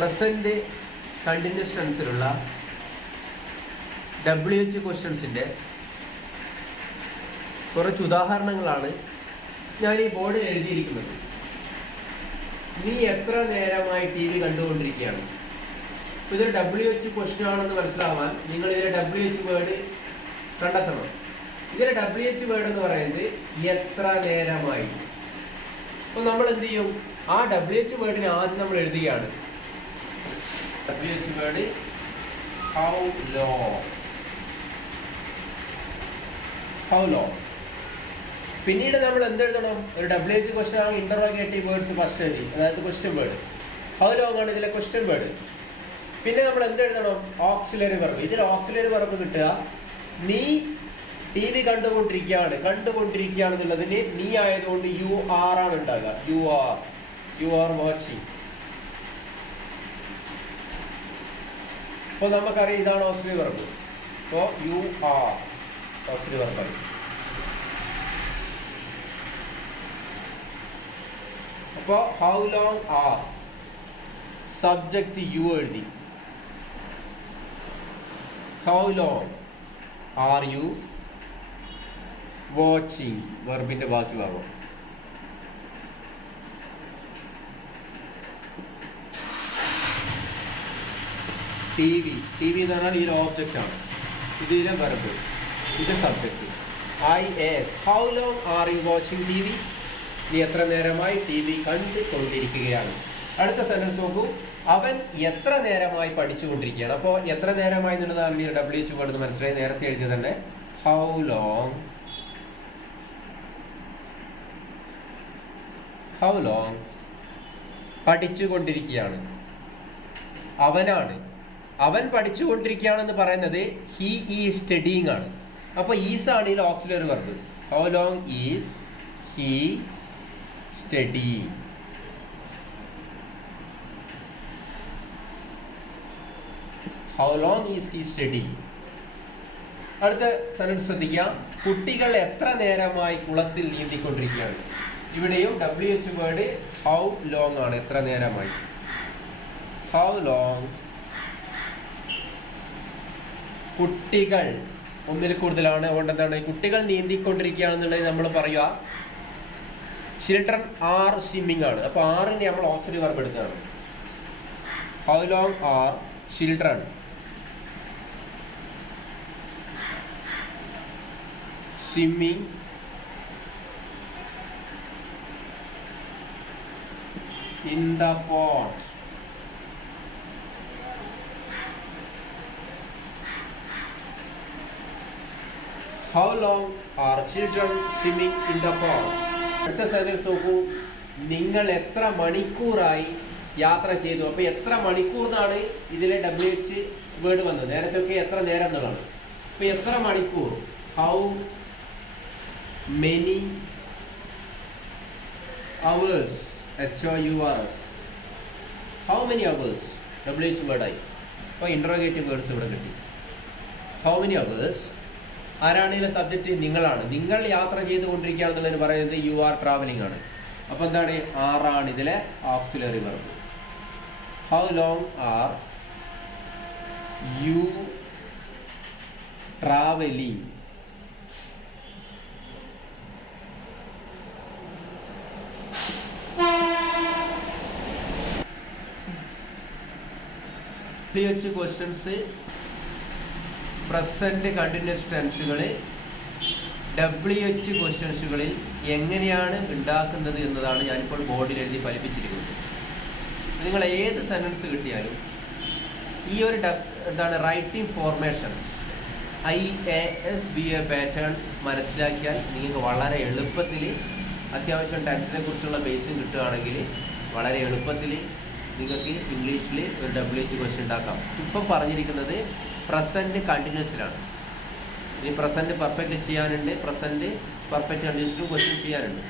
Present continuous ടെൻസിലുള്ള WH ക്വസ്റ്റ്യൻസിൻ്റെ കുറച്ച് ഉദാഹരണങ്ങളാണ് ഞാൻ ഈ ബോർഡിൽ എഴുതിയിരിക്കുന്നത്. നീ എത്ര നേരമായി TV കണ്ടുകൊണ്ടിരിക്കുകയാണ്? ഇതൊരു WH ക്വസ്റ്റ്യൻ ആണെന്ന് മനസ്സിലാവാൻ നിങ്ങൾ ഇതിലെ WH വേർഡ് കണ്ടെത്തണം. ഇതിലെ WH വേർഡ് എന്ന് പറയുന്നത് എത്ര നേരമായി. അപ്പോൾ നമ്മൾ എന്ത് ചെയ്യും? ആ WH വേർഡിനെ ആദ്യം നമ്മൾ എഴുതുകയാണ്. WH word how long. How long. പിന്നീട് നമ്മൾ എന്തെഴുതണം? ഒരു WH ക്വസ്റ്റ്യൻ ആണ്, ഇന്ററോഗേറ്റീവ് വേർഡ്സ് ഫസ്റ്റ് എഴുതി, അതായത് ക്വസ്റ്റ്യൻ വേർഡ്. ഹൗ ലോങ് ആണ് ഇതിലെ ക്വസ്റ്റ്യൻ വേർഡ്. പിന്നെ നമ്മൾ എന്തെഴുതണം? Auxiliary verb. ഇതിൽ ഓക്സിലറി വെർബ് കിട്ടുക നീ TV കണ്ടുകൊണ്ടിരിക്കുകയാണ് എന്നുള്ളതിന് നീ ആയതുകൊണ്ട് യു ആർ ആണ് ഉണ്ടാകുക. You are watching. അപ്പോൾ നമുക്കറിയാം ഇതാണ് ഓക്സിലറി വെർബ്. അപ്പോൾ യു ആർ ഓക്സിലറി വെർബായി. അപ്പോൾ how long are subject you എഴുതി. How long are you watching വെർബിന്റെ ബാക്കി ഭാഗം. ടി വി എന്ന് പറഞ്ഞാൽ ഈ ഒരു ഓബ്ജക്റ്റ് ആണ്, ഇതിലെ വെർബ്, ഇത് subject. IS how long are you watching TV? നീ എത്ര നേരമായി TV കണ്ടുകൊണ്ടിരിക്കുകയാണ്. അടുത്ത സെന്റൻസ് നോക്കൂ. അവൻ എത്ര നേരമായി പഠിച്ചുകൊണ്ടിരിക്കുകയാണ്. അപ്പോൾ എത്ര നേരമായി എന്നുള്ളതാണ് ഈ WH വേർഡ് മനസ്സിലായി, നേരത്തെ എഴുതിയ തന്നെ. ഹൗ ലോങ് പഠിച്ചുകൊണ്ടിരിക്കുകയാണ്. അവൻ പഠിച്ചുകൊണ്ടിരിക്കുകയാണെന്ന് പറയുന്നത് ഹി ഈസ് സ്റ്റഡിയിങ് ആണ്. അപ്പോൾ ഈസ് ആണ് ഇതിൽ auxiliary verb. How long is he studying. How long is he studying. അടുത്ത സെന്റൻസ് ശ്രദ്ധിക്കുക. കുട്ടികൾ എത്ര നേരമായി കുളത്തിൽ നീന്തിക്കൊണ്ടിരിക്കുകയാണ്. ഇവിടെയും WH വേർഡ് ഹൗ ലോങ് ആണ്, എത്ര നേരമായി. How long. കുട്ടികൾ ഒന്നിൽ കൂടുതലാണ്, അതുകൊണ്ട് എന്താണ് കുട്ടികൾ നീന്തിക്കൊണ്ടിരിക്കുകയാണെന്നുള്ളത് നമ്മൾ പറയുക ചിൽഡ്രൻ ആർ സ്വിമ്മിങ് ആണ്. അപ്പോൾ ആറിന് നമ്മൾ ഓക്സിലറി വെർബ് എടുക്കുകയാണ്. How long are children swimming in the pond. How long are children swimming in the pond? അടുത്ത സെന്റൻസ് നോക്കൂ. നിങ്ങൾ എത്ര മണിക്കൂറായി യാത്ര ചെയ്തു. അപ്പോൾ എത്ര മണിക്കൂർ എന്നാണ് ഇതിലെ WH വേർഡ് വന്നത്. നേരത്തെ ഒക്കെ എത്ര നേരം എന്നുള്ളതാണ്. അപ്പോൾ എത്ര മണിക്കൂർ. How many hours. HOURS. How many hours WH വേർഡായി. അപ്പോൾ ഇൻട്രോഗേറ്റീവ് വേർഡ്സ് ഇവിടെ കിട്ടി. How many hours. ആരാണ് ഇതിലെ സബ്ജക്റ്റ്? നിങ്ങളാണ്. നിങ്ങൾ യാത്ര ചെയ്തുകൊണ്ടിരിക്കുകയാണെന്നുള്ളതിന് പറയുന്നത് യു ആർ ട്രാവലിംഗ് ആണ്. അപ്പോൾ എന്താണ്? ആറാണ് ഇതിലെ auxiliary verb. How long are you travelling. WH questions present continuous ടെൻസുകൾ WH ക്വസ്റ്റ്യൻസുകളിൽ എങ്ങനെയാണ് ഉണ്ടാക്കുന്നത് എന്നതാണ് ഞാനിപ്പോൾ ബോർഡിൽ എഴുതി ഫലിപ്പിച്ചിരിക്കുന്നത്. നിങ്ങൾ ഏത് സെൻറ്റൻസ് കിട്ടിയാലും ഈ ഒരു റൈറ്റിംഗ് ഫോർമേഷൻ IASBA പാറ്റേൺ മനസ്സിലാക്കിയാൽ നിങ്ങൾക്ക് വളരെ എളുപ്പത്തിൽ അത്യാവശ്യം ടെൻസിനെ കുറിച്ചുള്ള ബേസും കിട്ടുകയാണെങ്കിൽ വളരെ എളുപ്പത്തിൽ നിങ്ങൾക്ക് ഇംഗ്ലീഷിൽ ഒരു WH ക്വസ്റ്റ്യൻ ഉണ്ടാക്കാം. ഇപ്പം പറഞ്ഞിരിക്കുന്നത് പ്രസൻറ്റ് കണ്ടിന്യൂസിലാണ്. ഇനി പ്രസൻറ്റ് പെർഫെക്റ്റ് ചെയ്യാനുണ്ട്, പ്രസൻറ്റ് പെർഫെക്റ്റ് കണ്ടിന്യൂസിലും ക്വസ്റ്റ്യൻ ചെയ്യാനുണ്ട്.